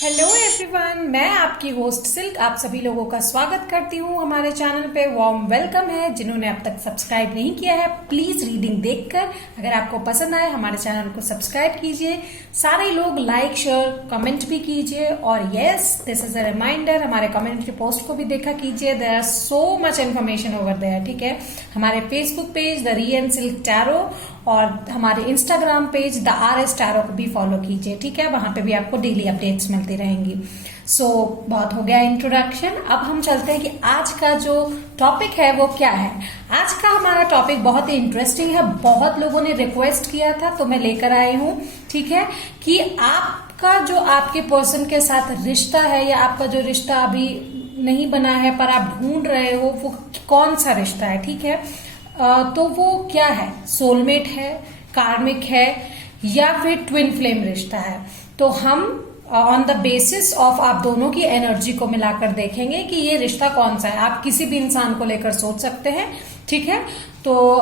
Hello everyone, मैं आपकी host silk आप सभी लोगों का स्वागत करती हूँ हमारे चैनल पे। वार्म वेलकम है। जिन्होंने अब तक सब्सक्राइब नहीं किया है प्लीज रीडिंग देखकर अगर आपको पसंद आए हमारे चैनल को सब्सक्राइब कीजिए। सारे लोग लाइक शेयर कमेंट भी कीजिए और yes this is a reminder, हमारे कम्युनिटी पोस्ट को भी देखा कीजिए। There are so much information over there. ठीक है, हमारे फेसबुक पेज द री एंड सिल्क टैरो और हमारे Instagram page the RS tarot को भी फॉलो कीजिए। ठीक है, वहां पे भी आपको डेली अपडेट्स मिलती रहेंगी। सो बहुत हो गया इंट्रोडक्शन। अब हम चलते हैं कि आज का जो टॉपिक है वो क्या है। आज का हमारा टॉपिक बहुत ही इंटरेस्टिंग है। बहुत लोगों ने रिक्वेस्ट किया था तो मैं लेकर आई हूं। ठीक है, कि आपका जो आपके पर्सन के साथ रिश्ता है या आपका जो रिश्ता अभी नहीं बना है पर आप ढूंढ रहे हो वो कौन सा रिश्ता है। ठीक है, तो वो क्या है, सोलमेट है, कार्मिक है या फिर ट्विन फ्लेम रिश्ता है। तो हम ऑन द बेसिस ऑफ आप दोनों की एनर्जी को मिलाकर देखेंगे कि ये रिश्ता कौन सा है। आप किसी भी इंसान को लेकर सोच सकते हैं। ठीक है, तो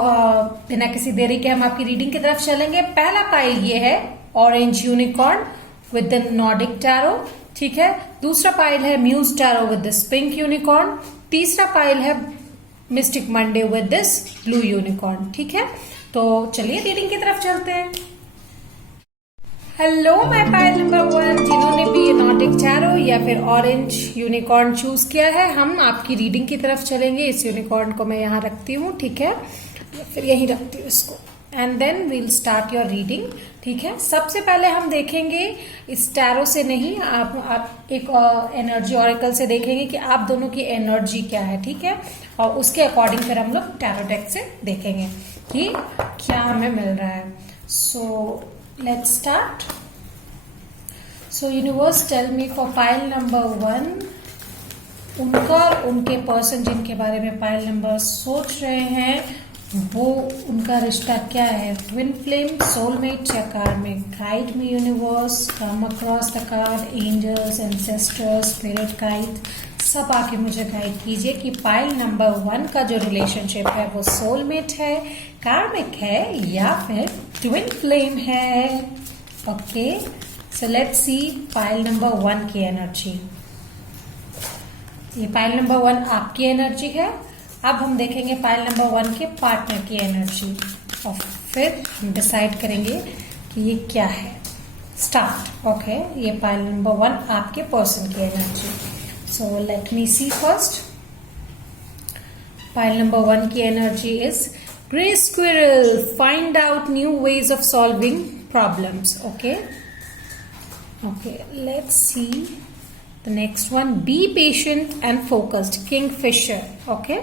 बिना किसी देरी के हम आपकी रीडिंग की तरफ चलेंगे। पहला पाइल ये है orange unicorn with the Nordic tarot. ठीक है, दूसरा पाइल है muse tarot with this pink unicorn. तीसरा पाइल है mystic Monday with this blue unicorn. ठीक है, तो चलिए रीडिंग की तरफ चलते हैं। हेलो माय पाइल नंबर 1, जिन्होंने भी ये नॉर्डिक टैरो या फिर ऑरेंज यूनिकॉर्न चूज किया है, हम आपकी रीडिंग की तरफ चलेंगे। इस यूनिकॉर्न को मैं यहाँ रखती हूँ। ठीक है, फिर यहीं रखती हूँ इसको and then we'll start your reading. ठीक है, सबसे पहले हम देखेंगे इस टैरो से नहीं, आप एक एनर्जी ऑरेकल से देखेंगे कि आप दोनों की एनर्जी क्या है। ठीक है, और उसके अकॉर्डिंग फिर हम लोग टैरो डेक से देखेंगे कि क्या हमें मिल रहा है। So let's start. So universe tell me for pile number 1, उनका और उनके पर्सन जिनके बारे में पाइल नंबर सोच रहे हैं वो उनका रिश्ता क्या है। ट्विन फ्लेम, सोलमेट या karmic. Guide me universe, come across the card, angels, ancestors, spirit guide, सब आके मुझे गाइड कीजिए कि पाइल नंबर 1 का जो रिलेशनशिप है वो सोलमेट है, कार्मिक है या फिर ट्विन फ्लेम है। Okay, so let's see pile number 1 की एनर्जी। ये पाइल नंबर 1 आपकी एनर्जी है। अब हम देखेंगे पाइल नंबर 1 के पार्टनर की एनर्जी और फिर हम डिसाइड करेंगे कि ये क्या है। स्टार्ट। ओके, ये पाइल नंबर 1 आपके पर्सन की एनर्जी। सो लेट मी सी फर्स्ट। पाइल नंबर 1 की energy is grey squirrel, find out new ways of solving problems. Okay okay, let's see the next one, be patient and focused, Kingfisher. Okay,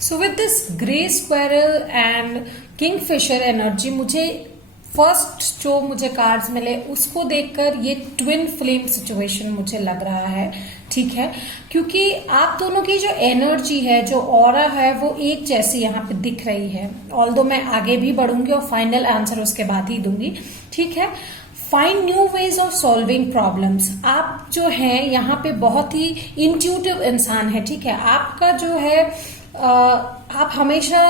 so with this gray squirrel and Kingfisher energy, मुझे first जो मुझे cards मिले उसको देखकर ये twin flame situation मुझे लग रहा है। ठीक है, क्योंकि आप दोनों की जो एनर्जी है, जो ऑरा है, वो एक जैसी यहाँ पे दिख रही है। ऑल्दो मैं आगे भी बढ़ूंगी और फाइनल आंसर उसके बाद ही दूंगी। ठीक है, find new ways of solving problems. आप जो है यहाँ पे बहुत ही इंट्यूटिव इंसान है। ठीक है, आपका जो है आप हमेशा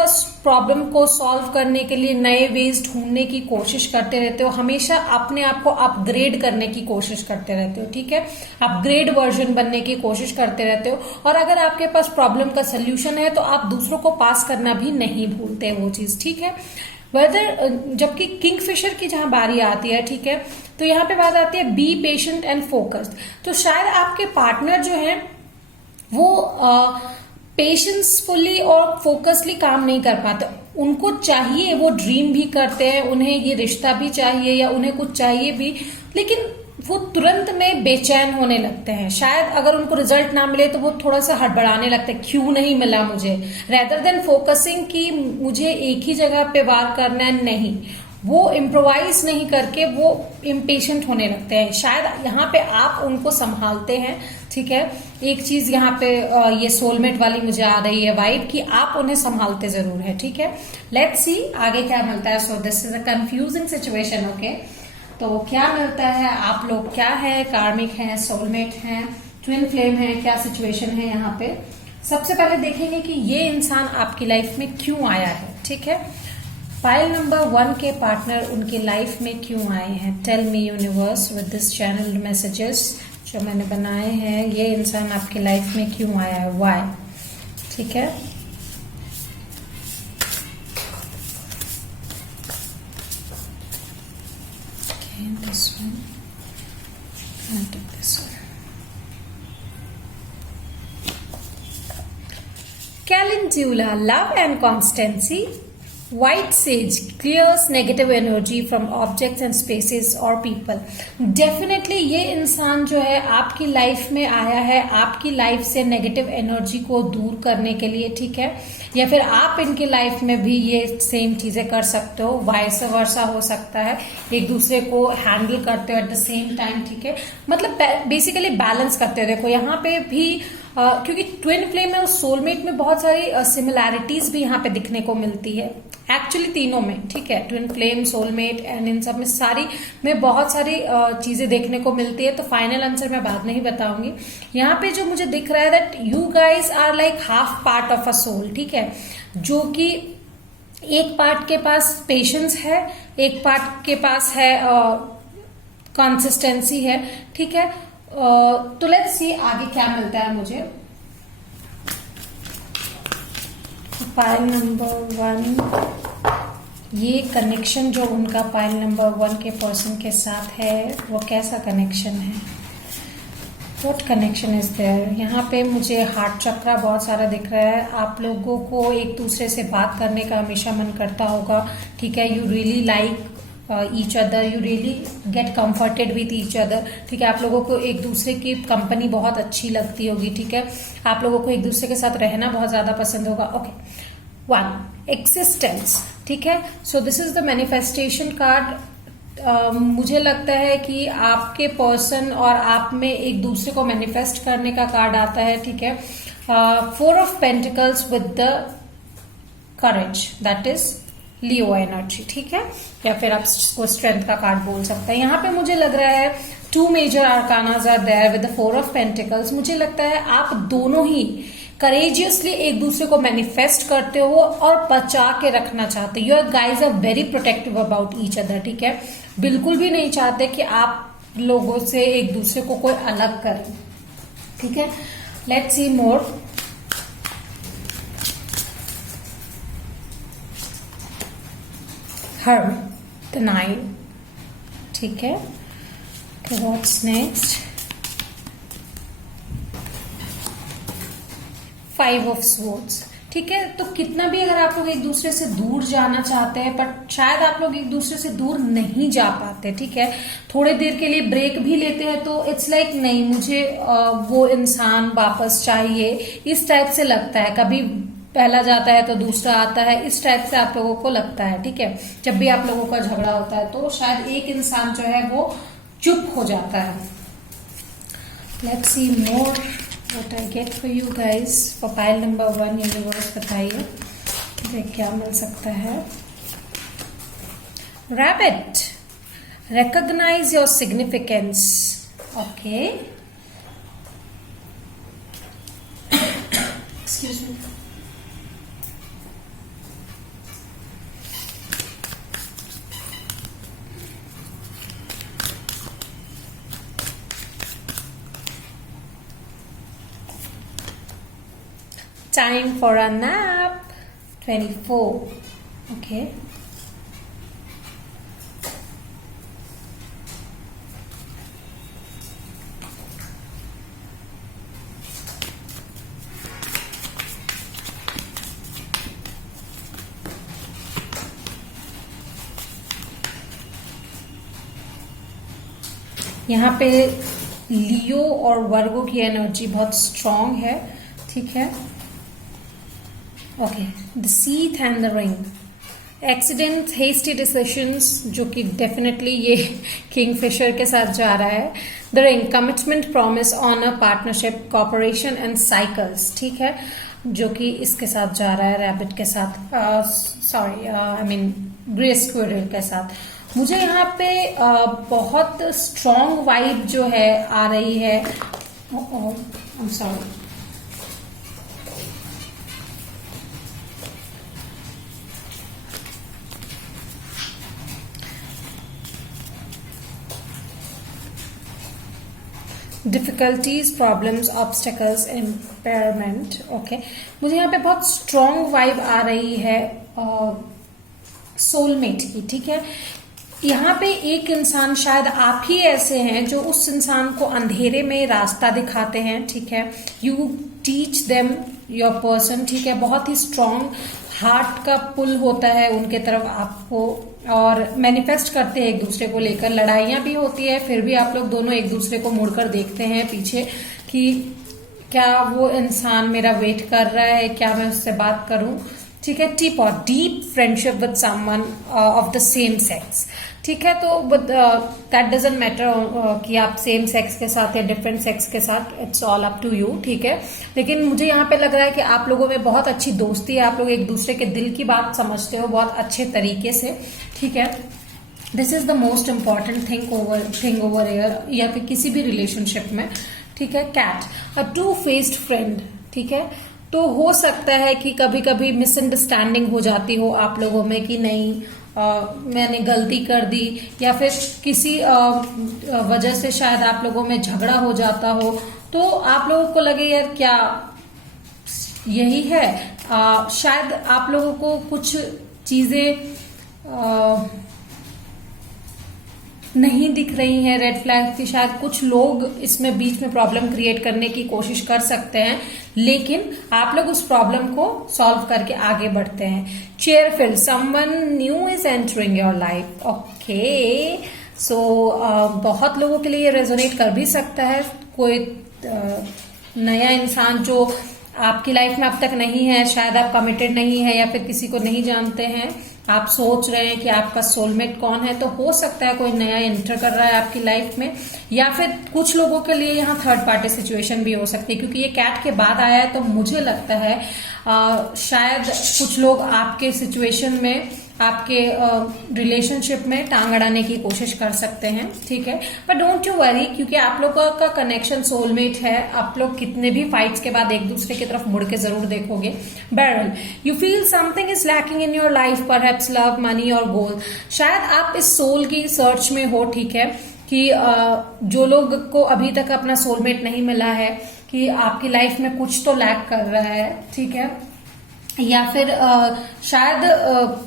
प्रॉब्लम को सॉल्व करने के लिए नए वेज ढूंढने की कोशिश करते रहते हो, हमेशा अपने आप को अपग्रेड करने की कोशिश करते रहते हो। ठीक है, अपग्रेड वर्जन बनने की कोशिश करते रहते हो और अगर आपके पास प्रॉब्लम का सोल्यूशन है तो आप दूसरों को पास करना भी नहीं भूलते वो चीज। ठीक है, वेदर जबकि किंगफिशर की जहां बारी आती है, ठीक है, तो यहाँ पे बात आती है बी पेशेंट एंड फोकस्ड। तो शायद आपके पार्टनर जो है वो पेशेंसफुली और फोकसली काम नहीं कर पाते। उनको चाहिए, वो ड्रीम भी करते हैं, उन्हें ये रिश्ता भी चाहिए या उन्हें कुछ चाहिए भी, लेकिन वो तुरंत में बेचैन होने लगते हैं। शायद अगर उनको रिजल्ट ना मिले तो वो थोड़ा सा हड़बड़ाने लगते हैं, क्यों नहीं मिला मुझे, रेदर देन फोकसिंग कि मुझे एक ही जगह पे वार करना है। नहीं, वो इम्प्रोवाइज नहीं करके वो इम्पेशेंट होने लगते हैं। शायद यहाँ पे आप उनको संभालते हैं। ठीक है, एक चीज यहाँ पे ये सोलमेट वाली मुझे आ रही है वाइब कि आप उन्हें संभालते जरूर है। ठीक है, लेट्स सी आगे क्या मिलता है। So this is a confusing situation. Okay, तो क्या मिलता है, आप लोग क्या है, कार्मिक है, सोलमेट है, ट्विन फ्लेम है, क्या सिचुएशन है यहाँ पे। सबसे पहले देखेंगे कि ये इंसान आपकी लाइफ में क्यों आया है। ठीक है, पाइल नंबर 1 के पार्टनर उनकी लाइफ में क्यों आए हैं? Tell me universe with this channel messages जो मैंने बनाए हैं, ये इंसान आपकी लाइफ में क्यों आया है, व्हाई? ठीक है, this one and this one. Calendula, love and constancy. White sage clears negative energy from objects and spaces or people. Definitely ये इंसान जो है आपकी लाइफ में आया है आपकी लाइफ से नेगेटिव एनर्जी को दूर करने के लिए, ठीक है, या फिर आप इनकी लाइफ में भी ये सेम चीजें कर सकते हो, वाइस वर्सा हो सकता है, एक दूसरे को हैंडल करते हो एट द सेम टाइम, ठीक है, मतलब बेसिकली बैलेंस करते हो। देखो यहाँ पे भी क्योंकि ट्विन फ्लेम में और सोलमेट में बहुत सारी सिमिलैरिटीज भी यहाँ पे दिखने को मिलती है, एक्चुअली तीनों में, ठीक है, twin flame, soulmate and in सब में सारी में बहुत सारी चीजें देखने को मिलती है। तो फाइनल आंसर मैं बाद में ही बताऊंगी। यहाँ पे जो मुझे दिख रहा है that you guys are like half part of a soul, ठीक है, जो कि एक पार्ट के पास पेशेंस है, एक पार्ट के पास है कंसिस्टेंसी है, ठीक है। तो लेट्स सी आगे क्या मिलता है मुझे। पाइल नंबर 1, ये कनेक्शन जो उनका पाइल नंबर 1 के पर्सन के साथ है वो कैसा कनेक्शन है, व्हाट कनेक्शन इज देयर। यहाँ पे मुझे हार्ट चक्रा बहुत सारा दिख रहा है। आप लोगों को एक दूसरे से बात करने का हमेशा मन करता होगा, ठीक है, you really like each other, you really get comforted with each other, ठीक है, आप लोगों को एक दूसरे की कंपनी बहुत अच्छी लगती होगी, ठीक है, आप लोगों को एक दूसरे के साथ रहना बहुत ज्यादा पसंद होगा। ओके, 1 एक्सिस्टेंस, ठीक है, so this is the manifestation card. मुझे लगता है कि आपके पर्सन और आप में एक दूसरे को मैनिफेस्ट करने का कार्ड आता है, ठीक है। 4 of pentacles with the courage, that is Leo energy, ठीक है, या फिर आप इसको स्ट्रेंथ का कार्ड बोल सकते हैं। यहाँ पे मुझे लग रहा है 2 major arcanas are there with the 4 of pentacles. मुझे लगता है आप दोनों ही करेजियसली एक दूसरे को मैनिफेस्ट करते हो और बचा के रखना चाहते हो। You're guys are very protective about each other, ठीक है, बिल्कुल भी नहीं चाहते कि आप लोगों से एक दूसरे को कोई अलग करे, ठीक है। Let's C more. Hermit, the 9, ठीक है, what's next? 5 of Swords, ठीक है। तो कितना भी अगर आप लोग एक दूसरे से दूर जाना चाहते हैं बट शायद आप लोग एक दूसरे से दूर नहीं जा पाते, ठीक है, थोड़े देर के लिए ब्रेक भी लेते हैं तो इट्स लाइक नहीं, मुझे वो इंसान वापस चाहिए, इस टाइप से लगता है। कभी पहला जाता है तो दूसरा आता है, इस टाइप से आप लोगों को लगता है, ठीक है। जब भी आप लोगों का झगड़ा होता है तो शायद एक इंसान जो है वो चुप हो जाता है। Let's C more what I get for you guys for pile number 1। Universe बताइए देख क्या मिल सकता है। Rabbit, recognize your significance, okay, excuse me। Time for a nap, 24, okay। यहाँ पे लियो और वर्गो की एनर्जी बहुत स्ट्रांग है, ठीक है। Okay, the scythe and the ring, accident, hasty decisions, जो कि डेफिनेटली ये किंगफिशर के साथ जा रहा है। The ring, commitment, promise, honour, partnership, cooperation and cycles, ठीक है, जो कि इसके साथ जा रहा है, रैबिट के साथ, sorry I mean grey squirrel के साथ। मुझे यहाँ पे बहुत स्ट्रॉन्ग वाइब जो है आ रही है। I'm sorry, difficulties, problems, obstacles, impairment. Okay, मुझे यहाँ पे बहुत स्ट्रॉन्ग वाइब आ रही है सोलमेट की। ठीक है, यहाँ पे एक इंसान, शायद आप ही ऐसे हैं जो उस इंसान को अंधेरे में रास्ता दिखाते हैं। ठीक है, you teach them your person. ठीक है, बहुत ही स्ट्रॉन्ग हार्ट का पुल होता है उनके तरफ आपको, और मैनिफेस्ट करते हैं एक दूसरे को लेकर। लड़ाइयां भी होती है, फिर भी आप लोग दोनों एक दूसरे को मुड़कर देखते हैं पीछे कि क्या वो इंसान मेरा वेट कर रहा है, क्या मैं उससे बात करूं। ठीक है, टीप और deep friendship with someone of the same sex. ठीक है, तो दैट डजंट मैटर कि आप सेम सेक्स के साथ या डिफरेंट सेक्स के साथ, it's all up to you. ठीक है, लेकिन मुझे यहाँ पे लग रहा है कि आप लोगों में बहुत अच्छी दोस्ती है, आप लोग एक दूसरे के दिल की बात समझते हो बहुत अच्छे तरीके से। ठीक है, this is the most important thing over here, या फिर किसी भी रिलेशनशिप में। ठीक है, cat, a two faced friend. ठीक है, तो हो सकता है कि कभी कभी मिसअंडरस्टैंडिंग हो जाती हो आप लोगों में कि नहीं मैंने गलती कर दी, या फिर किसी वजह से शायद आप लोगों में झगड़ा हो जाता हो, तो आप लोगों को लगे यार क्या यही है। शायद आप लोगों को कुछ चीजें नहीं दिख रही हैं, रेड फ्लैग की। शायद कुछ लोग इसमें बीच में प्रॉब्लम क्रिएट करने की कोशिश कर सकते हैं, लेकिन आप लोग उस प्रॉब्लम को सॉल्व करके आगे बढ़ते हैं। Cheerful, someone new is entering your life. Okay, so बहुत लोगों के लिए ये रेजोनेट कर भी सकता है। कोई नया इंसान जो आपकी लाइफ में अब तक नहीं है, शायद आप कमिटेड नहीं है या फिर किसी को नहीं जानते हैं, आप सोच रहे हैं कि आपका सोलमेट कौन है, तो हो सकता है कोई नया एंटर कर रहा है आपकी लाइफ में। या फिर कुछ लोगों के लिए यहाँ थर्ड पार्टी सिचुएशन भी हो सकती है, क्योंकि ये कैट के बाद आया है, तो मुझे लगता है शायद कुछ लोग आपके सिचुएशन में, आपके रिलेशनशिप में टांग अड़ाने की कोशिश कर सकते हैं। ठीक है, पर डोंट यू वरी, क्योंकि आप लोगों का कनेक्शन सोलमेट है। आप लोग कितने भी फाइट्स के बाद एक दूसरे की तरफ मुड़ के जरूर देखोगे। Barrel, you feel something is lacking in your life, perhaps love, money और गोल। शायद आप इस सोल की सर्च में हो। ठीक है, कि जो लोग को अभी तक अपना सोलमेट नहीं मिला है, कि आपकी लाइफ में कुछ तो लैक कर रहा है। ठीक है, या फिर शायद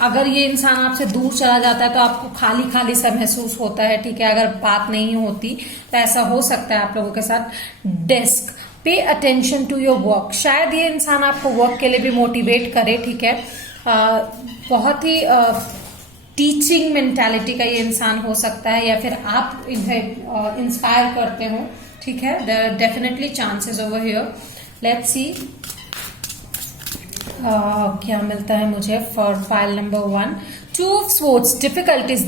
अगर ये इंसान आपसे दूर चला जाता है तो आपको खाली खाली सा महसूस होता है। ठीक है, अगर बात नहीं होती तो ऐसा हो सकता है आप लोगों के साथ। Desk, pay attention to your work. शायद ये इंसान आपको वर्क के लिए भी मोटिवेट करे। ठीक है, बहुत ही टीचिंग मेंटालिटी का ये इंसान हो सकता है, या फिर आप इन्हें इंस्पायर करते हो। ठीक है, there are definitely chances over here. Let's see क्या मिलता है मुझे for file number 1। Two of swords, difficulties,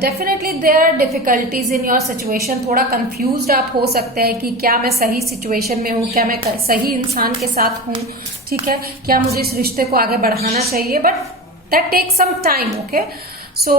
definitely there are difficulties in your situation. थोड़ा कंफ्यूज्ड आप हो सकते हैं कि क्या मैं सही सिचुएशन में हूँ, क्या मैं सही इंसान के साथ हूँ। ठीक है, क्या मुझे इस रिश्ते को आगे बढ़ाना चाहिए, but that takes some time. Okay, so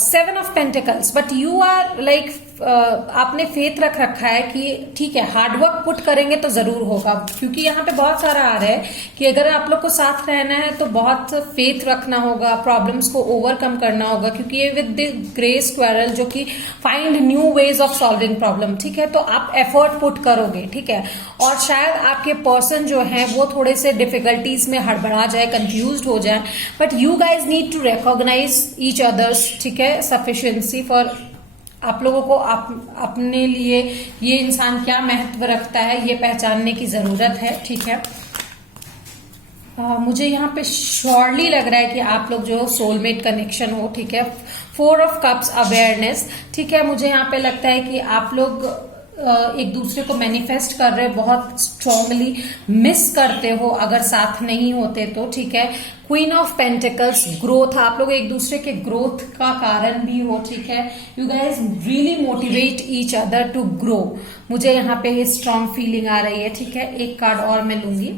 7 of pentacles, but you are like आपने फेथ रख रखा है कि ठीक है, हार्डवर्क पुट करेंगे तो जरूर होगा। क्योंकि यहाँ पे बहुत सारा आ रहा है कि अगर आप लोग को साथ रहना है तो बहुत फेथ रखना होगा, प्रॉब्लम्स को ओवरकम करना होगा। क्योंकि ये विद द ग्रे स्क्वायरल जो कि find new ways of solving problem. ठीक है, तो आप एफर्ट पुट करोगे। ठीक है, और शायद आपके पर्सन जो है वो थोड़े से डिफिकल्टीज में हड़बड़ा जाए, कंफ्यूज हो जाए, but you guys need to recognise each others. ठीक है, सफिशिएंसी फॉर आप लोगों को अपने लिए ये इंसान क्या महत्व रखता है ये पहचानने की जरूरत है। ठीक है, मुझे यहाँ पे श्योरली लग रहा है कि आप लोग जो सोलमेट कनेक्शन हो। ठीक है, 4 ऑफ कप्स, अवेयरनेस। ठीक है, मुझे यहाँ पे लगता है कि आप लोग एक दूसरे को मैनिफेस्ट कर रहे हो, बहुत स्ट्रांगली मिस करते हो अगर साथ नहीं होते तो। ठीक है, क्वीन ऑफ पेंटिकल्स, ग्रोथ, आप लोग एक दूसरे के ग्रोथ का कारण भी हो। ठीक है, you guys really motivate each other to grow. मुझे यहाँ पे स्ट्रांग फीलिंग आ रही है। ठीक है, एक कार्ड और मैं लूंगी।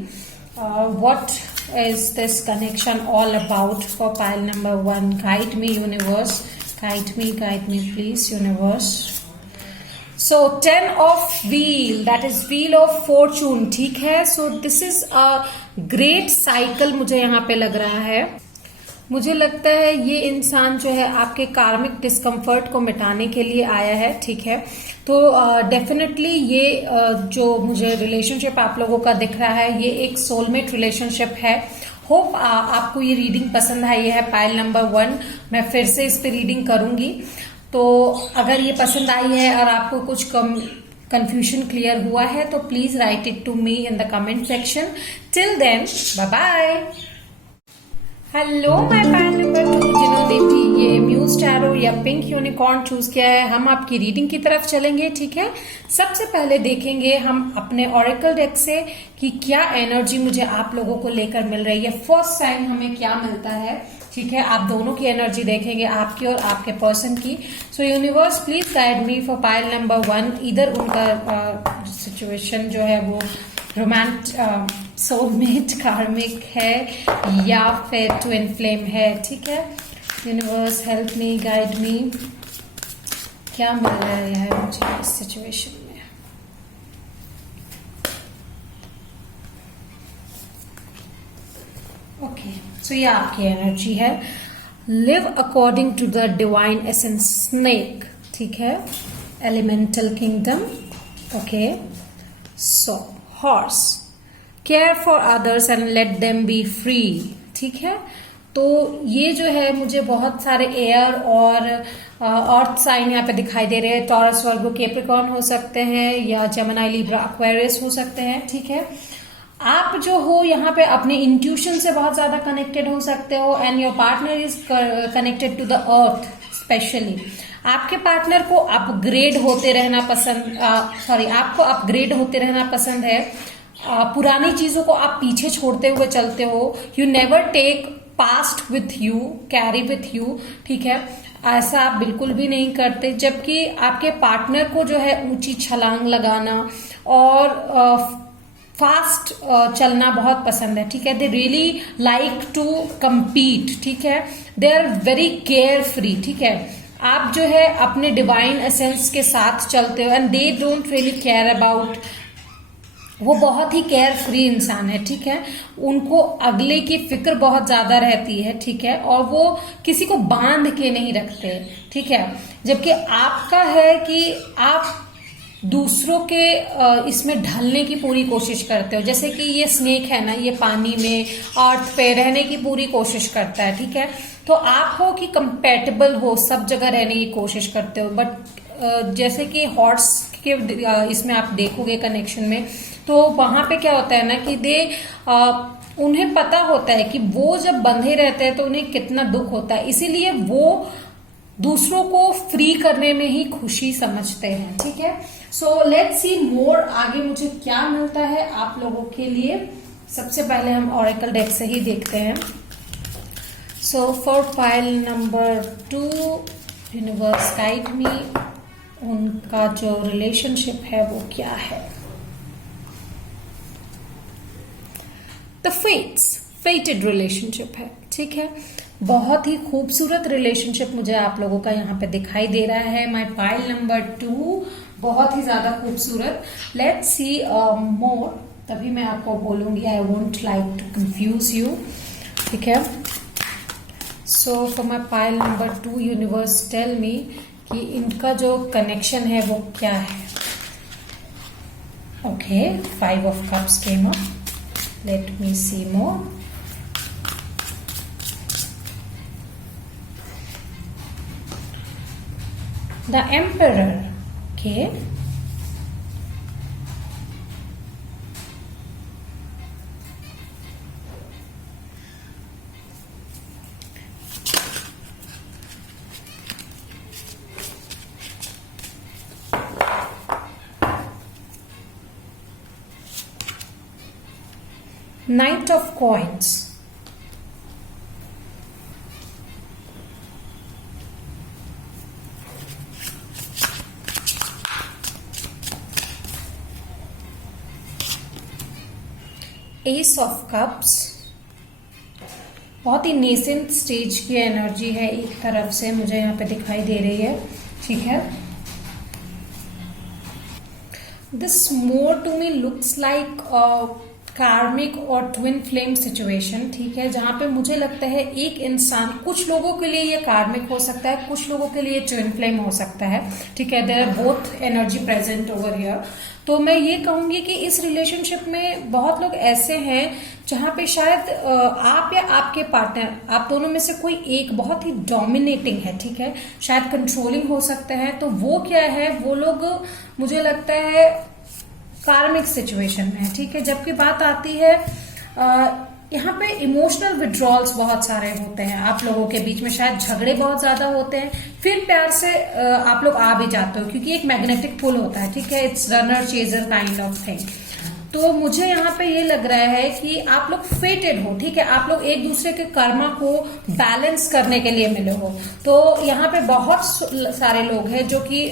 What is this connection all about for pile number 1? Guide me universe, guide me please universe. So 10 of wheel, that is wheel of fortune. ठीक है, so this is a great cycle मुझे यहाँ पे लग रहा है। मुझे लगता है ये इंसान जो है आपके कार्मिक डिस्कम्फर्ट को मिटाने के लिए आया है, ठीक है। तो डेफिनेटली ये जो मुझे रिलेशनशिप आप लोगों का दिख रहा है, ये एक सोलमेट रिलेशनशिप है। होप आपको ये रीडिंग पसंद आई है, पाइल नंबर 1। मैं फिर से इस पे रीडिंग करूंगी, तो अगर ये पसंद आई है और आपको कुछ कंफ्यूजन क्लियर हुआ है तो please write it to me in the comment section. Till then, bye bye. Hello my pile number 2, जिन्होंने भी ये म्यूज टैरो या पिंक यूनिकॉर्न चूज किया है, हम आपकी रीडिंग की तरफ चलेंगे, ठीक है। सबसे पहले देखेंगे हम अपने ऑरेकल डेक से कि क्या एनर्जी मुझे आप लोगों को लेकर मिल रही है। फर्स्ट साइन हमें क्या मिलता है, ठीक है। आप दोनों की एनर्जी देखेंगे, आपकी और आपके पर्सन की। सो universe please guide me for pile number 1। इधर उनका सिचुएशन जो है वो सोलमेट कार्मिक है या फिर ट्विन फ्लेम है, ठीक है। Universe help me, guide me, क्या मिल रहा है मुझे इस सिचुएशन में। ओके, सो ये आपकी एनर्जी है। Live according to the divine essence snake, ठीक है। Elemental kingdom, okay. So horse, care for others and let them be free, ठीक है। तो ये जो है मुझे बहुत सारे एयर और अर्थ साइन यहाँ पे दिखाई दे रहे हैं। टॉरस, वर्गो, कैप्रिकॉर्न हो सकते हैं या जेमिनी, लिब्रा, एक्वेरियस हो सकते हैं, ठीक है। आप जो हो यहाँ पे अपने इंट्यूशन से बहुत ज्यादा कनेक्टेड हो सकते हो and your partner is connected to the earth specially. आपके पार्टनर को अपग्रेड होते रहना पसंद, आपको अपग्रेड होते रहना पसंद है। पुरानी चीजों को आप पीछे छोड़ते हुए चलते हो। You never take past with you, carry with you, ठीक है। ऐसा आप बिल्कुल भी नहीं करते। जबकि आपके पार्टनर को जो है ऊंची छलांग लगाना और फास्ट चलना बहुत पसंद है, ठीक है। They really like to compete, ठीक है। They are very care free, ठीक है। आप जो है अपने डिवाइन एसेंस के साथ चलते हो and they don't really care about. वो बहुत ही केयर फ्री इंसान है, ठीक है। उनको अगले की फिक्र बहुत ज्यादा रहती है, ठीक है। और वो किसी को बांध के नहीं रखते, ठीक है। जबकि आपका है कि आप दूसरों के इसमें ढलने की पूरी कोशिश करते हो। जैसे कि ये स्नेक है ना, ये पानी में अर्थ पे रहने की पूरी कोशिश करता है, ठीक है। तो आप हो कि कंपेटेबल हो, सब जगह रहने की कोशिश करते हो। बट जैसे कि हॉर्स के इसमें आप देखोगे कनेक्शन में, तो वहां पे क्या होता है ना कि उन्हें पता होता है कि वो जब बंधे रहते हैं तो उन्हें कितना दुख होता है, इसीलिए वो दूसरों को फ्री करने में ही खुशी समझते हैं, ठीक है। सो लेट्स सी मोर, आगे मुझे क्या मिलता है आप लोगों के लिए। सबसे पहले हम ऑरेकल डेक से ही देखते हैं। सो for pile number 2, universe guide me, उनका जो रिलेशनशिप है वो क्या है। द फेटेड रिलेशनशिप है, ठीक है। बहुत ही खूबसूरत रिलेशनशिप मुझे आप लोगों का यहाँ पे दिखाई दे रहा है। माय पाइल नंबर 2 बहुत ही ज्यादा खूबसूरत। लेट्स सी मोर, तभी मैं आपको बोलूंगी। I won't like to confuse you, ठीक है। So for my pile number 2, universe tell me कि इनका जो कनेक्शन है वो क्या है। Okay, 5 of cups came up. Let me see more. The Emperor, okay. Knight of Coins. Ace of cups, बहुत ही नेसेंट स्टेज की एनर्जी है एक तरफ से मुझे यहाँ पे दिखाई दे रही है, ठीक है। This more to me looks like karmic और ट्विन फ्लेम सिचुएशन, ठीक है, जहां पे मुझे लगता है एक इंसान, कुछ लोगों के लिए ये कार्मिक हो सकता है, कुछ लोगों के लिए ट्विन फ्लेम हो सकता है, ठीक है, there are both energy present over here. तो मैं ये कहूंगी कि इस रिलेशनशिप में बहुत लोग ऐसे हैं जहां पे शायद आप या आपके पार्टनर, आप दोनों में से कोई एक बहुत ही डोमिनेटिंग है, ठीक है, शायद कंट्रोलिंग हो सकते हैं। तो वो क्या है, वो लोग मुझे लगता है कार्मिक सिचुएशन में है, ठीक है। जबकि बात आती है यहाँ पे इमोशनल विड्रॉल्स बहुत सारे होते हैं आप लोगों के बीच में, शायद झगड़े बहुत ज्यादा होते हैं, फिर प्यार से आप लोग आ भी जाते हो, क्योंकि एक मैग्नेटिक पुल होता है, ठीक है, it's runner chaser kind of thing. तो मुझे यहाँ पे ये लग रहा है कि आप लोग फेटेड हो, ठीक है, आप लोग एक दूसरे के कर्मा को बैलेंस करने के लिए मिले हो। तो यहाँ पे बहुत सारे लोग हैं जो कि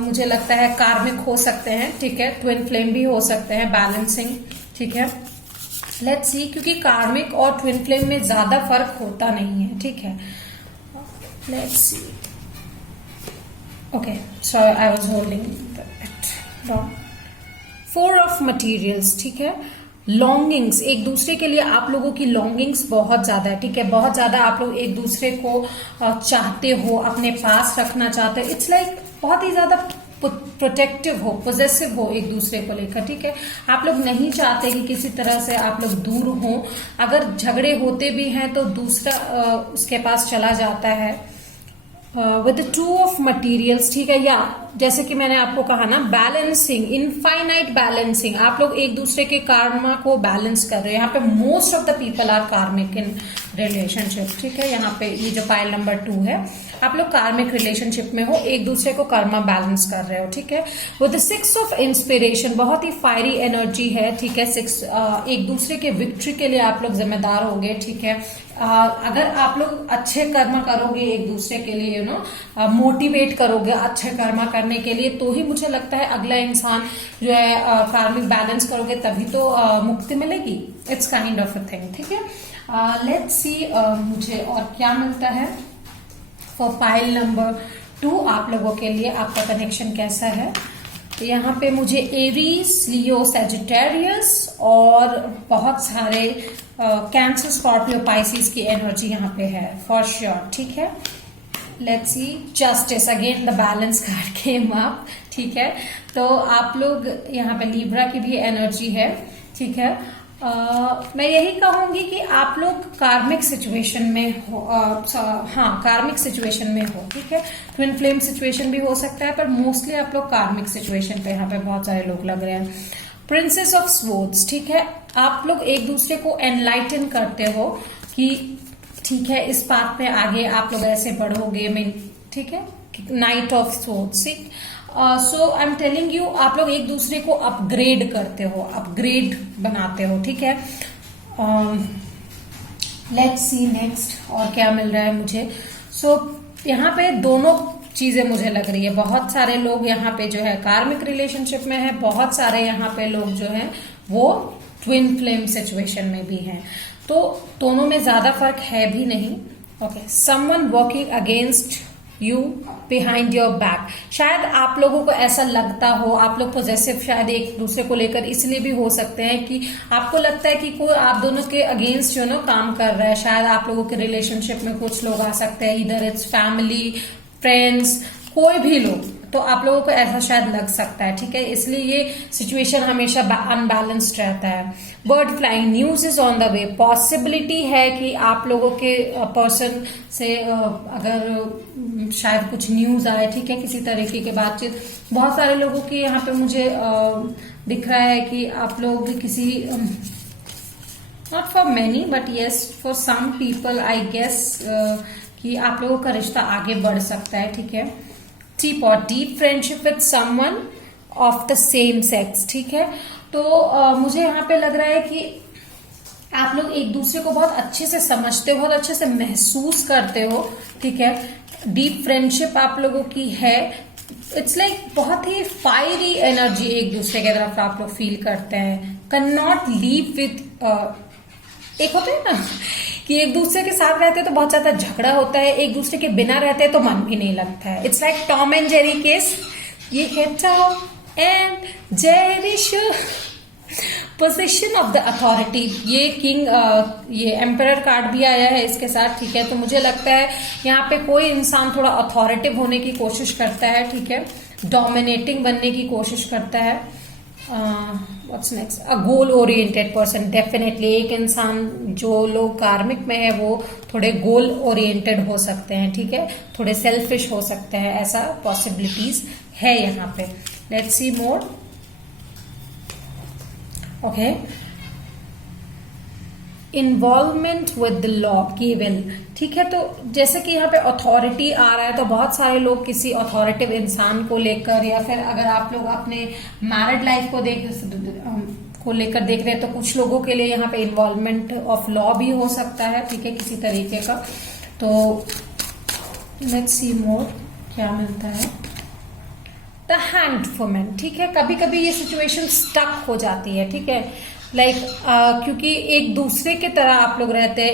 मुझे लगता है कार्मिक हो सकते हैं, ठीक है, ट्विन फ्लेम भी हो सकते हैं, बैलेंसिंग, ठीक है। लेट्स सी, क्योंकि कार्मिक और ट्विन फ्लेम में ज्यादा फर्क होता नहीं है, ठीक है। Let's C, okay, so I was holding it wrong. 4 of materials, ठीक है, लॉन्गिंग्स, एक दूसरे के लिए आप लोगों की लॉन्गिंग्स बहुत ज्यादा है, ठीक है, बहुत ज्यादा आप लोग एक दूसरे को चाहते हो, अपने पास रखना चाहते हो। इट्स लाइक बहुत ही ज्यादा प्रोटेक्टिव हो, पोजेसिव हो एक दूसरे को लेकर, ठीक है। आप लोग नहीं चाहते कि किसी तरह से आप लोग दूर हो। अगर झगड़े होते भी हैं तो दूसरा उसके पास चला जाता है। विद 2 ऑफ मटीरियल्स, ठीक है, या जैसे कि मैंने आपको कहा ना, बैलेंसिंग, इनफाइनाइट बैलेंसिंग, आप लोग एक दूसरे के कार्मा को बैलेंस कर रहे हो। यहाँ पे most of the people are karmic in relationship, ठीक है। यहाँ पे ये जो पाइल नंबर 2 है, आप लोग कार्मिक रिलेशनशिप में हो, एक दूसरे को कर्मा बैलेंस कर रहे हो, ठीक है। विद 6 ऑफ इंस्पिरेशन, बहुत ही फायरी एनर्जी है, ठीक है। 6 एक दूसरे के विक्ट्री के लिए आप लोग जिम्मेदार होंगे, ठीक है। अगर आप लोग अच्छे कर्म करोगे एक दूसरे के लिए, यू नो, मोटिवेट करोगे अच्छे कर्म करने के लिए, तो ही मुझे लगता है अगला इंसान जो है कार्मिक बैलेंस करोगे तभी तो मुक्ति मिलेगी। It's kind of a thing, ठीक है। लेट्स सी मुझे और क्या मिलता है फॉर पाइल नंबर 2, आप लोगों के लिए आपका कनेक्शन कैसा है। तो यहाँ पे मुझे एरीज, लियो, सैजिटेरियस और बहुत सारे कैंसर, स्कॉर्पियो, पाइसिस की एनर्जी यहाँ पे है फॉर श्योर, ठीक है। Let's C, justice, again the balance card came up, ठीक है। तो आप लोग यहाँ पे लिब्रा की भी एनर्जी है, ठीक है। मैं यही कहूंगी कि आप लोग कार्मिक सिचुएशन में हो, हाँ, कार्मिक सिचुएशन में हो, ठीक है। ट्विन फ्लेम सिचुएशन भी हो सकता है, पर मोस्टली आप लोग कार्मिक सिचुएशन पे, यहाँ पे बहुत सारे लोग लग रहे हैं। प्रिंसेस ऑफ स्वॉर्ड्स, ठीक है, आप लोग एक दूसरे को एनलाइटन करते हो कि ठीक है, इस पाथ पे आगे आप लोग ऐसे बढ़ोगे, मैं, ठीक है। Night of swords, so I am telling you, आप लोग एक दूसरे को अपग्रेड करते हो, अपग्रेड बनाते हो, ठीक है। लेट्स सी नेक्स्ट और क्या मिल रहा है मुझे। सो यहाँ पे दोनों चीजें मुझे लग रही है, बहुत सारे लोग यहाँ पे जो है कार्मिक रिलेशनशिप में है, बहुत सारे यहाँ पे लोग जो है वो ट्विन फ्लेम सिचुएशन में भी हैं, तो दोनों में ज्यादा फर्क है भी नहीं। Okay, someone working against you behind your back, शायद आप लोगों को ऐसा लगता हो, आप लोग पॉजेसिव शायद एक दूसरे को लेकर इसलिए भी हो सकते हैं कि आपको लगता है कि कोई आप दोनों के अगेंस्ट जो ना काम कर रहा है। शायद आप लोगों के रिलेशनशिप में कुछ लोग आ सकते हैं, इधर इट्स फैमिली, फ्रेंड्स, कोई भी लोग, तो आप लोगों को ऐसा शायद लग सकता है, ठीक है। इसलिए ये सिचुएशन हमेशा अनबैलेंस्ड रहता है। Bird flying, news is on the way, possibility है कि आप लोगों के पर्सन से अगर शायद कुछ न्यूज आए, ठीक है, किसी तरीके की बातचीत। बहुत सारे लोगों की यहाँ पे मुझे दिख रहा है कि आप लोग किसी, not for many but yes for some people I guess, कि आप लोगों का रिश्ता आगे बढ़ सकता है, ठीक है। Teapot, deep friendship with someone of the same sex, ठीक है। तो मुझे यहाँ पे लग रहा है कि आप लोग एक दूसरे को बहुत अच्छे से समझते हो, बहुत अच्छे से महसूस करते हो, ठीक है। डीप फ्रेंडशिप आप लोगों की है। इट्स लाइक बहुत ही फायरी एनर्जी एक दूसरे की तरफ आप लोग फील करते हैं। कैन नॉट लीव विथ, एक होता है ना कि एक दूसरे के साथ रहते हैं तो बहुत ज्यादा झगड़ा होता है, एक दूसरे के बिना रहते हैं तो मन भी नहीं लगता है। It's like Tom and Jerry case, ये है Tom and Jerry show. Position of the authority, ये किंग, ये एम्परर कार्ड भी आया है इसके साथ, ठीक है। तो मुझे लगता है यहाँ पे कोई इंसान थोड़ा अथॉरिटिव होने की कोशिश करता है, ठीक है, डोमिनेटिंग बनने की कोशिश करता है। व्हाट्स नेक्स्ट, अ गोल ओरिएंटेड पर्सन, डेफिनेटली एक इंसान, जो लोग कार्मिक में है वो थोड़े गोल ओरिएंटेड हो सकते हैं, ठीक है, थोड़े सेल्फिश हो सकते हैं, ऐसा पॉसिबिलिटीज है यहाँ पे। Let's see more. Okay, involvement with the law, given, ठीक है। तो जैसे कि यहाँ पे अथॉरिटी आ रहा है, तो बहुत सारे लोग किसी अथॉरिटिव इंसान को लेकर, या फिर अगर आप लोग अपने मैरिड लाइफ को लेकर देख रहे हैं, तो कुछ लोगों के लिए यहाँ पे इन्वॉल्वमेंट ऑफ लॉ भी हो सकता है, ठीक है, किसी तरीके का। तो लेट्स सी मोर क्या मिलता है। द हैंग्ड वुमन, ठीक है, कभी कभी ये सिचुएशन स्टक हो जाती है, ठीक है, लाइक क्योंकि एक दूसरे के तरह आप लोग रहते,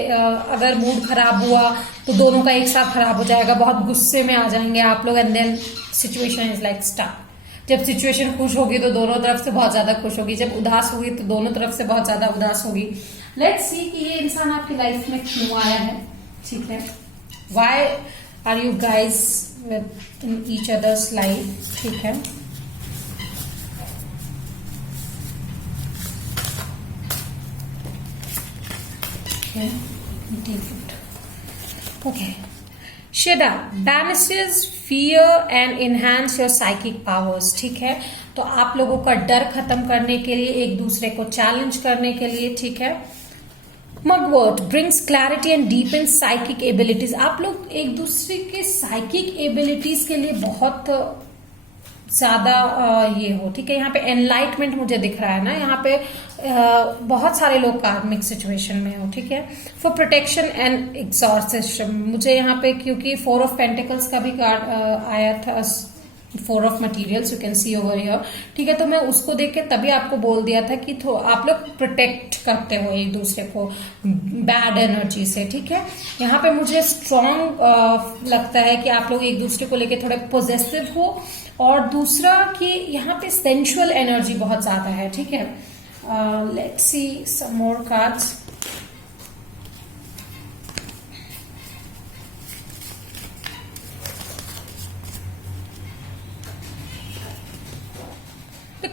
अगर मूड खराब हुआ तो दोनों का एक साथ खराब हो जाएगा, बहुत गुस्से में आ जाएंगे आप लोग, and then situation is like stuck. जब सिचुएशन खुश होगी तो दोनों तरफ से बहुत ज्यादा खुश होगी, जब उदास होगी तो दोनों तरफ से बहुत ज्यादा उदास होगी। लेट्स सी कि ये इंसान आपकी लाइफ में क्यों आया है, ठीक है, why are you guys in each others life, ठीक है। Okay. Shida banishes fear and enhance your psychic powers, ठीक है। तो आप लोगों का डर खत्म करने के लिए, एक दूसरे को चैलेंज करने के लिए, ठीक है। Mugwort brings clarity and deepen psychic abilities, आप लोग एक दूसरे के साइकिक एबिलिटीज के लिए बहुत ज्यादा ये हो, ठीक है। यहाँ पे एनलाइटमेंट मुझे दिख रहा है ना, यहाँ पे बहुत सारे लोग कार्मिक सिचुएशन में हो, ठीक है। फॉर प्रोटेक्शन एंड एक्सॉर्सिज्म, मुझे यहाँ पे क्योंकि 4 ऑफ पेंटिकल्स का भी कार्ड आया था, 4 of materials you can see over here, ठीक है। तो मैं उसको देख के तभी आपको बोल दिया था कि आप लोग प्रोटेक्ट करते हो एक दूसरे को बैड एनर्जी से, ठीक है। यहाँ पे मुझे स्ट्रॉन्ग लगता है कि आप लोग एक दूसरे को लेके थोड़े पोजेसिव हो, और दूसरा कि यहाँ पे सेंशुअल एनर्जी बहुत ज्यादा है, ठीक है। Let's see some more cards.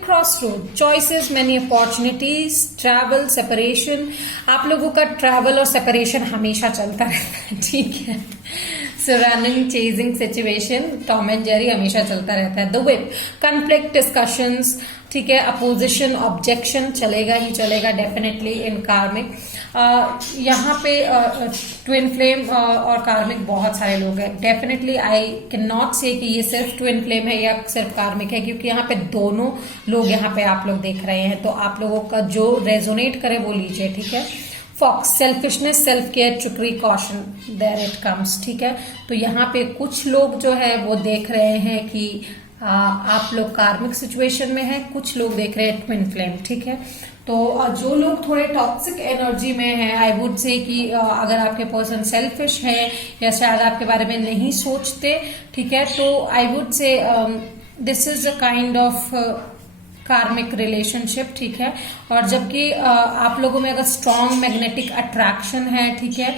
Crossroad, choices, many opportunities, travel, separation, आप लोगों का ट्रैवल और सेपरेशन हमेशा चलता रहता है, ठीक है। Surrounding chasing situation, Tom and Jerry हमेशा चलता रहता है। द विप, कॉन्फ्लिक्ट डिस्कशंस, ठीक है, अपोजिशन, ऑब्जेक्शन चलेगा ही चलेगा डेफिनेटली इन कार्मिक। यहाँ पे ट्विन फ्लेम और कार्मिक बहुत सारे लोग हैं, डेफिनेटली आई कैन नॉट से कि ये सिर्फ ट्विन फ्लेम है या सिर्फ कार्मिक है, क्योंकि यहाँ पे दोनों लोग यहाँ पे आप लोग देख रहे हैं। तो आप लोगों का जो रेजोनेट करे वो लीजिए, ठीक है। Fox, selfishness, self care, trickery, caution, there it comes, ठीक है। तो यहाँ पे कुछ लोग जो है वो देख रहे हैं कि आप लोग कार्मिक सिचुएशन में हैं, कुछ लोग देख रहे हैं ट्विन फ्लेम, ठीक है। तो जो लोग थोड़े टॉक्सिक एनर्जी में हैं, आई वुड से कि अगर आपके पर्सन सेल्फिश है या शायद आपके बारे में नहीं सोचते, ठीक है, तो I would say this is a kind of कार्मिक रिलेशनशिप, ठीक है। और जबकि आप लोगों में अगर स्ट्रॉन्ग मैग्नेटिक अट्रैक्शन है, ठीक है,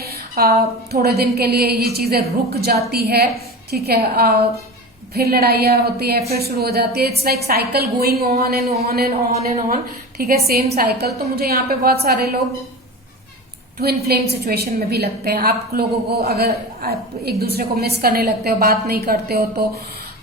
थोड़े दिन के लिए ये चीजें रुक जाती है, ठीक है, फिर लड़ाइयाँ होती है, फिर शुरू हो जाती है, it's like cycle going on and on and on and on, ठीक है, सेम साइकिल। तो मुझे यहाँ पे बहुत सारे लोग ट्विन फ्लेम सिचुएशन में भी लगते हैं। आप लोगों को अगर आप एक दूसरे को मिस करने लगते हो, बात नहीं करते हो,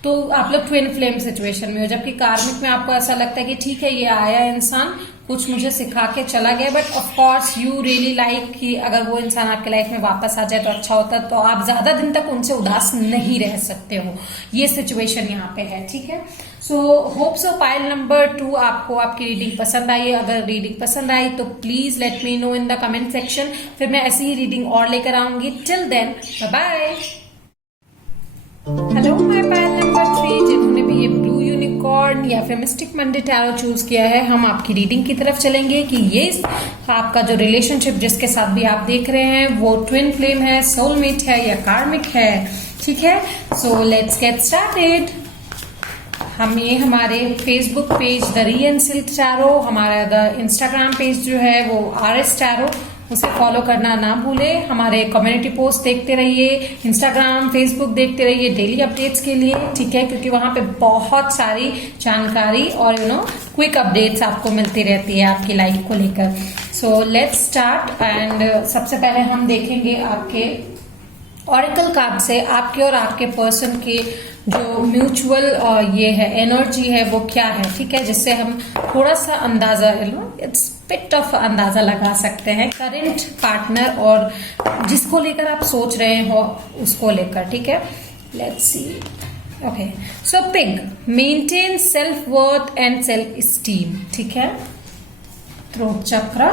तो आप लोग ट्विन फ्लेम सिचुएशन में हो। जबकि कार्मिक में आपको ऐसा लगता है कि ठीक है, ये आया इंसान कुछ मुझे सिखा के चला गया, but of course you really like कि अगर वो इंसान आपके लाइफ में वापस आ जाए तो अच्छा होता, तो आप ज्यादा दिन तक उनसे उदास नहीं रह सकते हो। ये सिचुएशन यहाँ पे है, ठीक है। So hope so pile number 2 आपको आपकी रीडिंग पसंद आई है। अगर रीडिंग पसंद आई तो please let me know in the comment section, फिर मैं ऐसी ही रीडिंग और लेकर आऊंगी। Till then bye bye. Hello my pile number 3, जिन्होंने भी ये ब्लू यूनिकॉर्न या फिर मिस्टिक मंडे टैरो चूज किया है, हम आपकी रीडिंग की तरफ चलेंगे कि ये आपका जो रिलेशनशिप जिसके साथ भी आप देख रहे हैं वो ट्विन फ्लेम है, सोलमेट है या कार्मिक है, ठीक है। So let's get started. हम ये हमारे Facebook page the rayon silk tarot, हमारा द इंस्टाग्राम पेज जो है वो RS टैरो, उसे फॉलो करना ना भूलें। हमारे कम्युनिटी पोस्ट देखते रहिए, इंस्टाग्राम फेसबुक देखते रहिए डेली अपडेट्स के लिए, ठीक है, क्योंकि वहां पे बहुत सारी जानकारी और क्विक अपडेट्स आपको मिलती रहती है आपकी लाइफ को लेकर। सो लेट्स स्टार्ट। एंड सबसे पहले हम देखेंगे आपके ऑरेकल कार्ड से आपके और आपके पर्सन के जो म्यूचुअल ये है एनर्जी है वो क्या है, ठीक है, जिससे हम थोड़ा सा अंदाजा इट्स बिट ऑफ अंदाजा लगा सकते हैं करंट पार्टनर और जिसको लेकर आप सोच रहे हो उसको लेकर, ठीक है। Let's C. Okay, so pig, maintain self worth and self esteem, ठीक है, थ्रोट चक्र।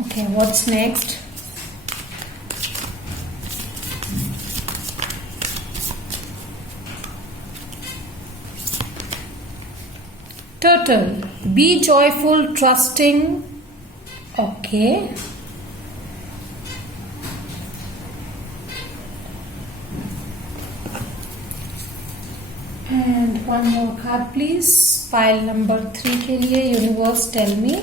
Okay, what's next? Turtle, be joyful, trusting. Okay. And one more card please. Pile number 3 के लिए यूनिवर्स टेल मी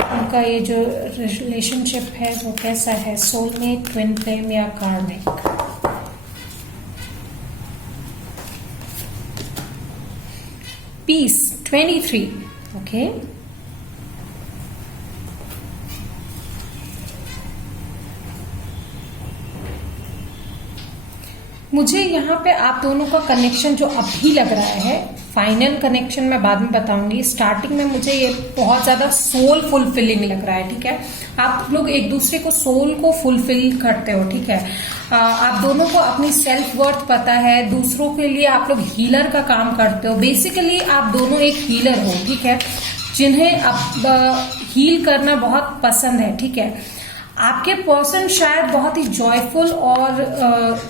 उनका ये जो रिलेशनशिप है वो कैसा है, सोलमेट, ट्विन फ्लेम या कार्मिक। Peace 23. Okay. मुझे यहाँ पे आप दोनों का कनेक्शन जो अभी लग रहा है, फाइनल कनेक्शन मैं बाद में बताऊंगी, स्टार्टिंग में मुझे ये बहुत ज्यादा सोल फुलफिलिंग लग रहा है, ठीक है। आप लोग एक दूसरे को सोल को फुलफिल करते हो, ठीक है। आप दोनों को अपनी सेल्फ वर्थ पता है, दूसरों के लिए आप लोग हीलर का काम करते हो। बेसिकली आप दोनों एक हीलर हो, ठीक है, जिन्हें अब हील करना बहुत पसंद है, ठीक है। आपके पर्सन शायद बहुत ही जॉयफुल और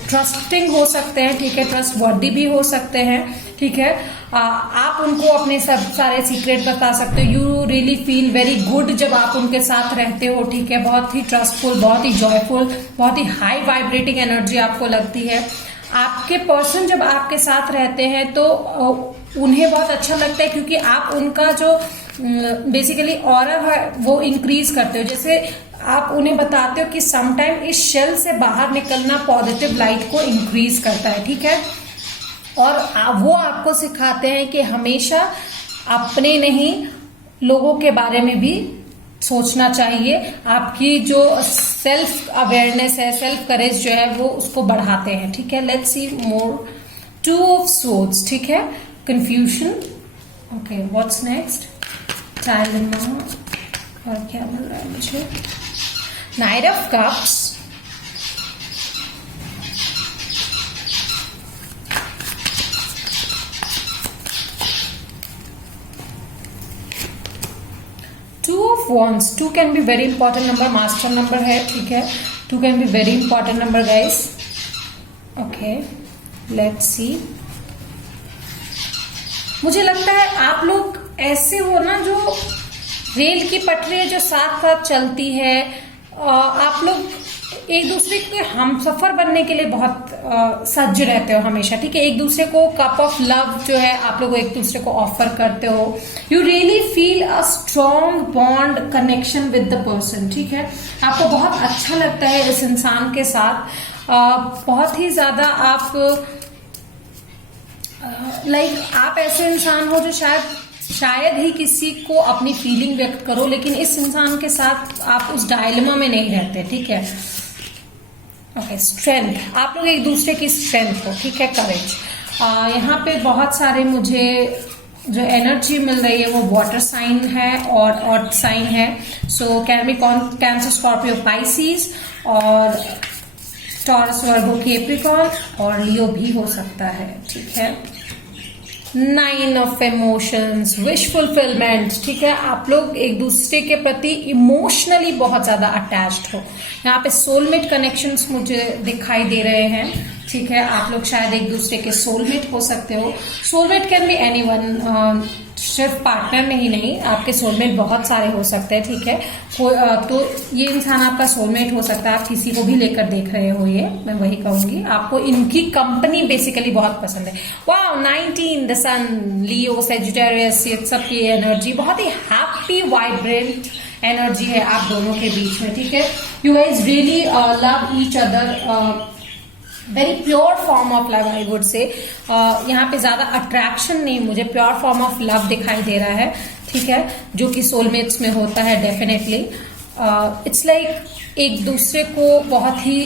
ट्रस्टिंग हो सकते हैं, ठीक है, ट्रस्ट वर्दी भी हो सकते हैं, ठीक है। आप उनको अपने सब सारे सीक्रेट बता सकते हो। You really feel very good जब आप उनके साथ रहते हो, ठीक है, बहुत ही ट्रस्टफुल, बहुत ही जॉयफुल, बहुत ही हाई वाइब्रेटिंग एनर्जी आपको लगती है। आपके पर्सन जब आपके साथ रहते हैं तो उन्हें बहुत अच्छा लगता है क्योंकि आप उनका जो बेसिकली ऑरा है वो इंक्रीज करते हो। जैसे आप उन्हें बताते हो कि समटाइम इस शेल से बाहर निकलना पॉजिटिव लाइट को इंक्रीज करता है, ठीक है। और वो आपको सिखाते हैं कि हमेशा अपने नहीं लोगों के बारे में भी सोचना चाहिए। आपकी जो सेल्फ अवेयरनेस है, सेल्फ करेज जो है वो उसको बढ़ाते हैं, ठीक है। Let's C more. 2 of swords, ठीक है, confusion. Okay, what's next? Dilemma और क्या मिल रहा है मुझे? Night of cups, Wands. 2 can be very important number, master number है, ठीक है। 2 can be very important number guys. Okay, let's see. मुझे लगता है आप लोग ऐसे हो ना जो रेल की पटरी जो साथ साथ चलती है। आप लोग एक दूसरे के हम सफर बनने के लिए बहुत सज्ज रहते हो हमेशा, ठीक है। एक दूसरे को कप ऑफ लव जो है आप लोग एक दूसरे को ऑफर करते हो। You really feel a strong bond connection with the person, ठीक है। आपको बहुत अच्छा लगता है इस इंसान के साथ। बहुत ही ज्यादा आप आप ऐसे इंसान हो जो शायद ही किसी को अपनी फीलिंग व्यक्त करो, लेकिन इस इंसान के साथ आप उस डायलेमा में नहीं रहते, ठीक है। ओके, स्ट्रेंथ, आप लोग एक दूसरे की स्ट्रेंथ हो, ठीक है, करेज। यहाँ पे बहुत सारे मुझे जो एनर्जी मिल रही है वो वाटर साइन है और अर्थ साइन है। So can be cancer, Scorpio, Pisces और टॉरस, वर्गो, कैप्रिकॉर्न और लियो भी हो सकता है, ठीक है। 9 ऑफ इमोशंस, विश फुलफिलमेंट, ठीक है। आप लोग एक दूसरे के प्रति इमोशनली बहुत ज्यादा अटैच्ड हो। यहाँ पे सोलमेट कनेक्शंस मुझे दिखाई दे रहे हैं, ठीक है। आप लोग शायद एक दूसरे के सोलमेट हो सकते हो। सोलमेट कैन बी एनीवन, सिर्फ पार्टनर में ही नहीं, आपके सोलमेट बहुत सारे हो सकते हैं, ठीक है। तो ये इंसान आपका सोलमेट हो सकता है, आप किसी को भी लेकर देख रहे हो, ये मैं वही कहूंगी। आपको इनकी कंपनी बेसिकली बहुत पसंद है। Wow 19 the sun, Leo, Sagittarius, ये सब की एनर्जी बहुत ही हैप्पी वाइब्रेंट एनर्जी है आप दोनों के बीच में, ठीक है। You guys really love each other, very pure form of love I would say. यहाँ पे ज्यादा अट्रैक्शन नहीं, मुझे प्योर फॉर्म ऑफ लव दिखाई दे रहा है, ठीक है, जो कि सोलमेट्स में होता है डेफिनेटली। इट्स लाइक एक दूसरे को बहुत ही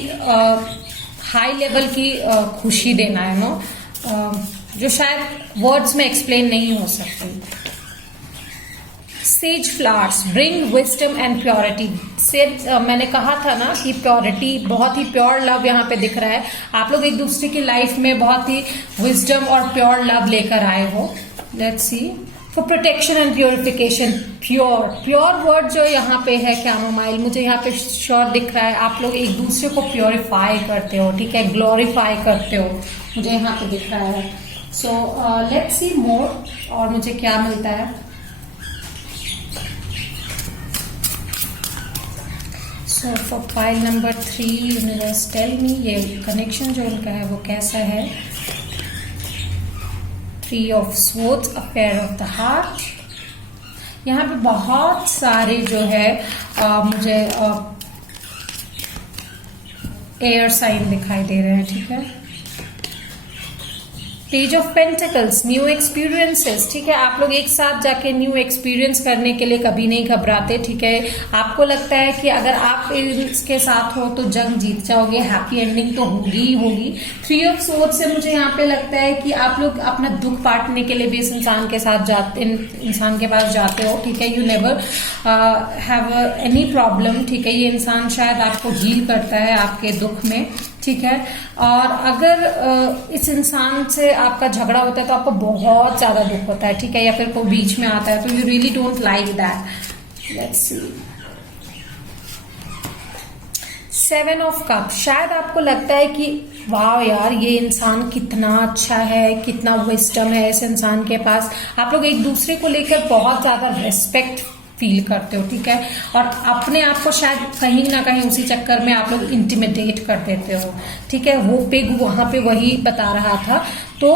हाई लेवल की खुशी देना है, नो, जो शायद वर्ड्स में एक्सप्लेन नहीं हो सकती। Says flowers bring wisdom and purity. Says मैंने कहा था ना कि प्योरिटी, बहुत ही प्योर लव यहाँ पे दिख रहा है। आप लोग एक दूसरे की लाइफ में बहुत ही विजडम और प्योर लव लेकर आए हो। Let's see, for protection and purification, pure word जो यहाँ पे है कैमोमाइल, मुझे यहाँ पे श्योर दिख रहा है आप लोग एक दूसरे को प्योरीफाई करते हो, ठीक है, ग्लोरीफाई करते हो, मुझे यहाँ पे दिख रहा है। सो लेट्स सी मोर, और मुझे क्या मिलता है। So for pile number 3, universe tell me ये कनेक्शन जो उनका है वो कैसा है। 3 of swords, affair of the heart. यहाँ पे बहुत सारे जो है मुझे एयर साइन दिखाई दे रहे हैं, ठीक है। Page of pentacles, new experiences, ठीक है। आप लोग एक साथ जाके न्यू एक्सपीरियंस करने के लिए कभी नहीं घबराते, ठीक है। आपको लगता है कि अगर आप इसके साथ हो तो जंग जीत जाओगे, हैप्पी एंडिंग तो होगी ही होगी। 3 ऑफ स्वॉर्ड्स से मुझे यहाँ पे लगता है कि आप लोग अपना दुख बांटने के लिए भी इस इंसान के साथ इंसान के पास जाते हो, ठीक है। You never have any problem, ठीक है। ये इंसान शायद आपको हील करता है आपके दुख में, ठीक है। और अगर इस इंसान से आपका झगड़ा होता है तो आपको बहुत ज्यादा दुख होता है, ठीक है, या फिर कोई बीच में आता है तो you really don't like that. Let's see, 7 of cup, शायद आपको लगता है कि वाह यार ये इंसान कितना अच्छा है, कितना विजडम है इस इंसान के पास। आप लोग एक दूसरे को लेकर बहुत ज्यादा रेस्पेक्ट फील करते हो, ठीक है। और अपने आप को शायद कहीं ना कहीं उसी चक्कर में आप लोग इंटिमिडेट कर देते हो, ठीक है। वो पिग वहां पे वही बता रहा था। तो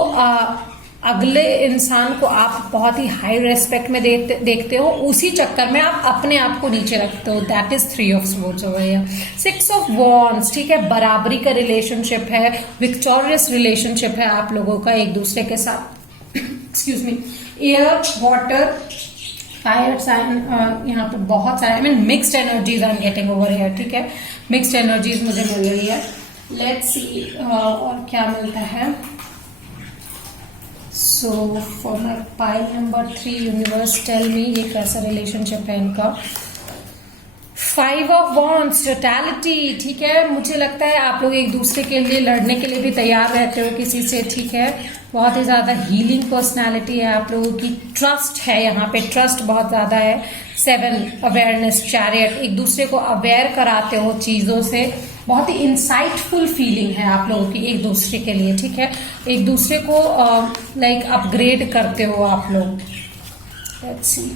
अगले इंसान को आप बहुत ही हाई रेस्पेक्ट में देखते हो, उसी चक्कर में आप अपने आप को नीचे रखते हो। That is 3 of swords over here. 6 of wands, ठीक है, बराबरी का रिलेशनशिप है, विक्टोरियस रिलेशनशिप है आप लोगों का एक दूसरे के साथ। Excuse me, air, water, fire sign, यहाँ पे बहुत सारे, I mean mixed energies I am getting over here, ठीक है। मिक्स्ड एनर्जीज मुझे मिल रही है। लेट्स सी और क्या मिलता है। So for my pile number 3, universe tell me ये कैसा रिलेशनशिप है इनका। 5 ऑफ वॉन्ड्स, टोटलिटी, ठीक है। मुझे लगता है आप लोग एक दूसरे के लिए लड़ने के लिए भी तैयार रहते हो किसी से, ठीक है। बहुत ही ज्यादा हीलिंग पर्सनालिटी है आप लोगों की। ट्रस्ट है यहाँ पे, ट्रस्ट बहुत ज्यादा है। 7 अवेयरनेस, चैरियट, एक दूसरे को अवेयर कराते हो चीजों से। बहुत ही इंसाइटफुल फीलिंग है आप लोगों की एक दूसरे के लिए, ठीक है। एक दूसरे को लाइक अपग्रेड करते हो आप लोग। Let's see,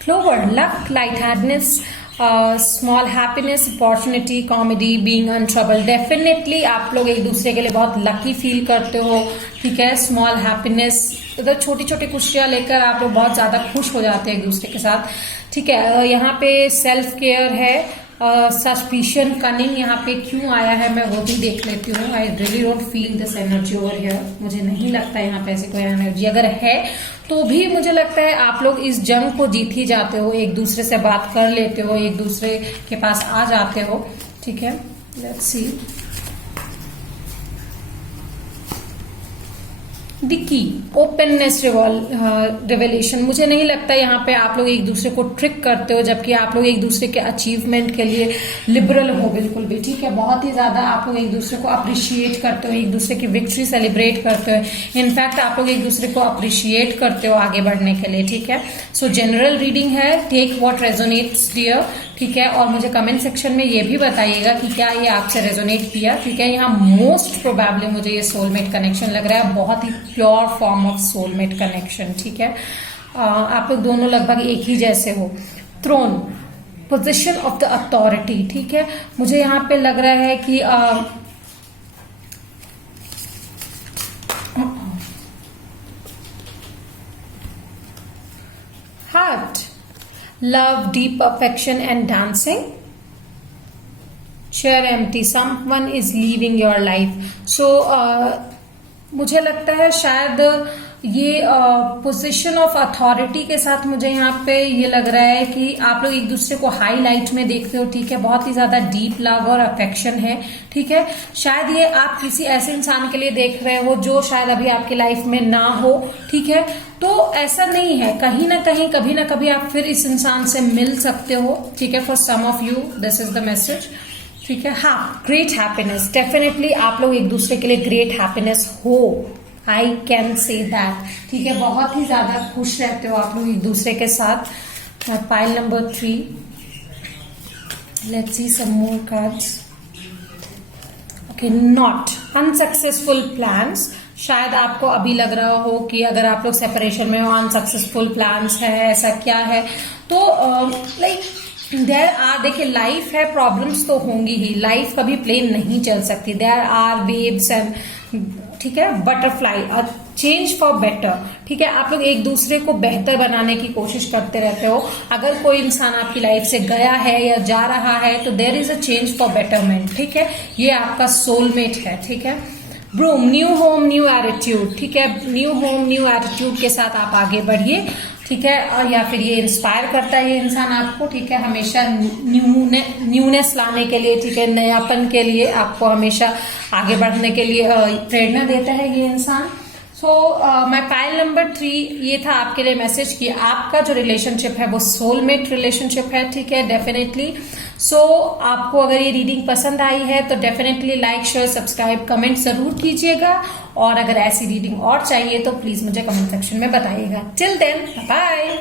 flower, luck, light hardness, small happiness, opportunity, comedy, being untroubled. Definitely आप लोग एक दूसरे के लिए बहुत लकी फील करते हो, ठीक है। स्मॉल हैप्पीनेस, उधर छोटी छोटी खुशियां लेकर आप लोग बहुत ज्यादा खुश हो जाते हैं एक दूसरे के साथ, ठीक है। यहाँ पे सेल्फ केयर है। सस्पिशन, कनिंग यहाँ पे क्यों आया है मैं वो भी देख लेती हूँ। I really don't feel this energy over here. मुझे नहीं लगता यहाँ पे ऐसी कोई एनर्जी, अगर है तो भी मुझे लगता है आप लोग इस जंग को जीत ही जाते हो, एक दूसरे से बात कर लेते हो, एक दूसरे के पास आ जाते हो, ठीक है। लेट्स सी, की ओपननेस, रिवेलेशन। मुझे नहीं लगता यहाँ पे आप लोग एक दूसरे को ट्रिक करते हो, जबकि आप लोग एक दूसरे के अचीवमेंट के लिए लिबरल हो बिल्कुल भी, ठीक है। बहुत ही ज्यादा आप लोग एक दूसरे को अप्रिशिएट करते हो, एक दूसरे की विक्ट्री सेलिब्रेट करते हो। इनफैक्ट आप लोग एक दूसरे को अप्रिशिएट करते हो आगे बढ़ने के लिए, ठीक है। सो जनरल रीडिंग है, टेक व्हाट रेजोनेट्स डियर, ठीक है। और मुझे कमेंट सेक्शन में ये भी बताइएगा कि क्या ये आपसे रेजोनेट किया, ठीक है। यहाँ मोस्ट प्रोबेबली मुझे ये सोलमेट कनेक्शन लग रहा है, बहुत ही pure form of soulmate connection, ठीक है। आप लोग दोनों लगभग एक ही जैसे हो। Throne, position of the authority, ठीक है। मुझे यहाँ पे लग रहा है कि heart, love, deep affection and dancing. Chair empty, someone is leaving your life. So मुझे लगता है शायद ये पोजीशन ऑफ अथॉरिटी के साथ मुझे यहाँ पे ये लग रहा है कि आप लोग एक दूसरे को हाईलाइट में देखते हो, ठीक है। बहुत ही ज्यादा डीप लव और अफेक्शन है, ठीक है। शायद ये आप किसी ऐसे इंसान के लिए देख रहे हो जो शायद अभी आपकी लाइफ में ना हो, ठीक है। तो ऐसा नहीं है, कहीं ना कहीं कभी ना कभी आप फिर इस इंसान से मिल सकते हो, ठीक है। For some of you this is the message, ठीक है। हाँ, ग्रेट हैप्पीनेस, डेफिनेटली आप लोग एक दूसरे के लिए ग्रेट हैप्पीनेस हो, आई कैन से दैट, ठीक है। बहुत ही ज्यादा खुश रहते हो आप लोग एक दूसरे के साथ। Pile number 3, let's see some more cards. Okay, not, unsuccessful plans. शायद आपको अभी लग रहा हो कि अगर आप लोग सेपरेशन में हो, अनसक्सेसफुल प्लान्स है, ऐसा क्या है। तो लाइक देयर आर, देखिए लाइफ है, प्रॉब्लम्स तो होंगी ही, लाइफ कभी प्लेन नहीं चल सकती। देयर आर वेव्स एंड, ठीक है, बटरफ्लाई और चेंज फॉर बेटर, ठीक है। आप लोग एक दूसरे को बेहतर बनाने की कोशिश करते रहते हो। अगर कोई इंसान आपकी लाइफ से गया है या जा रहा है तो there is a change for betterment, ठीक है। ये आपका सोलमेट है, ठीक है। Broom, new home new attitude, ठीक है। न्यू होम न्यू एटीट्यूड के साथ आप आगे बढ़िए, ठीक है। और या फिर ये इंस्पायर करता है ये इंसान आपको, ठीक है, हमेशा न्यूनेस लाने के लिए, ठीक है, नयापन के लिए आपको हमेशा आगे बढ़ने के लिए प्रेरणा देता है ये इंसान। सो मैं पाइल नंबर 3, ये था आपके लिए मैसेज कि आपका जो रिलेशनशिप है वो सोलमेट रिलेशनशिप है, ठीक है, डेफिनेटली। सो आपको अगर ये रीडिंग पसंद आई है तो definitely like, share, subscribe, comment जरूर कीजिएगा। और अगर ऐसी रीडिंग और चाहिए तो प्लीज मुझे कमेंट सेक्शन में बताइएगा। Till then, bye.